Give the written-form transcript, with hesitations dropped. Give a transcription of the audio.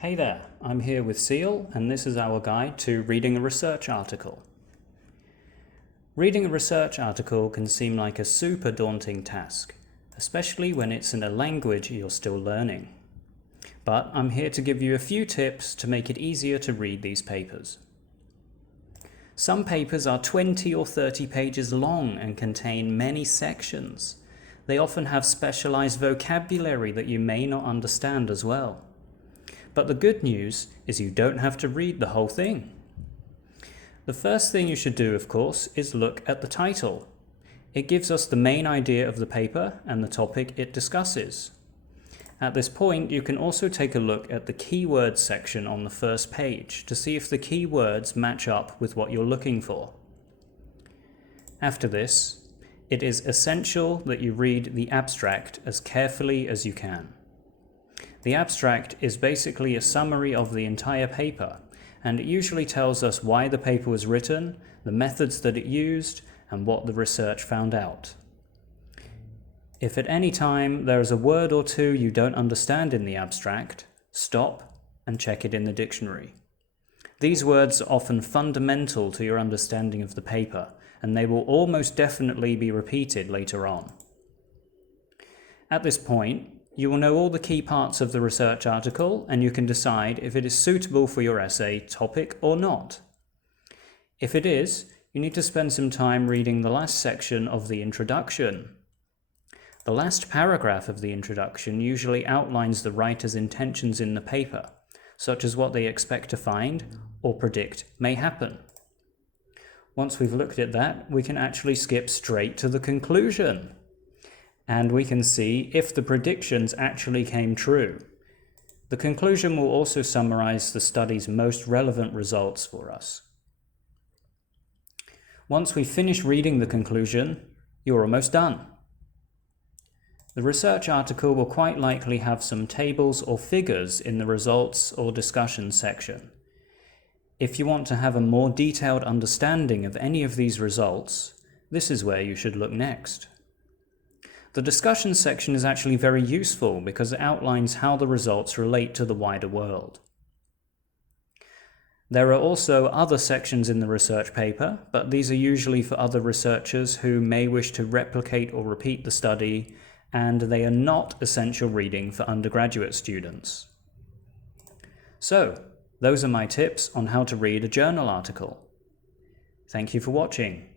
Hey there, I'm here with Ceal, and this is our guide to reading a research article. Reading a research article can seem like a super daunting task, especially when it's in a language you're still learning. But I'm here to give you a few tips to make it easier to read these papers. Some papers are 20 or 30 pages long and contain many sections. They often have specialized vocabulary that you may not understand as well. But the good news is you don't have to read the whole thing. The first thing you should do, of course, is look at the title. It gives us the main idea of the paper and the topic it discusses. At this point, you can also take a look at the keywords section on the first page to see if the keywords match up with what you're looking for. After this, it is essential that you read the abstract as carefully as you can. The abstract is basically a summary of the entire paper, and it usually tells us why the paper was written, the methods that it used, and what the research found out. If at any time there is a word or two you don't understand in the abstract, stop and check it in the dictionary. These words are often fundamental to your understanding of the paper, and they will almost definitely be repeated later on. At this point, you will know all the key parts of the research article, and you can decide if it is suitable for your essay topic or not. If it is, you need to spend some time reading the last section of the introduction. The last paragraph of the introduction usually outlines the writer's intentions in the paper, such as what they expect to find or predict may happen. Once we've looked at that, we can actually skip straight to the conclusion. And we can see if the predictions actually came true. The conclusion will also summarize the study's most relevant results for us. Once we finish reading the conclusion, you're almost done. The research article will quite likely have some tables or figures in the results or discussion section. If you want to have a more detailed understanding of any of these results, this is where you should look next. The discussion section is actually very useful because it outlines how the results relate to the wider world. There are also other sections in the research paper, but these are usually for other researchers who may wish to replicate or repeat the study, and they are not essential reading for undergraduate students. So, those are my tips on how to read a journal article. Thank you for watching.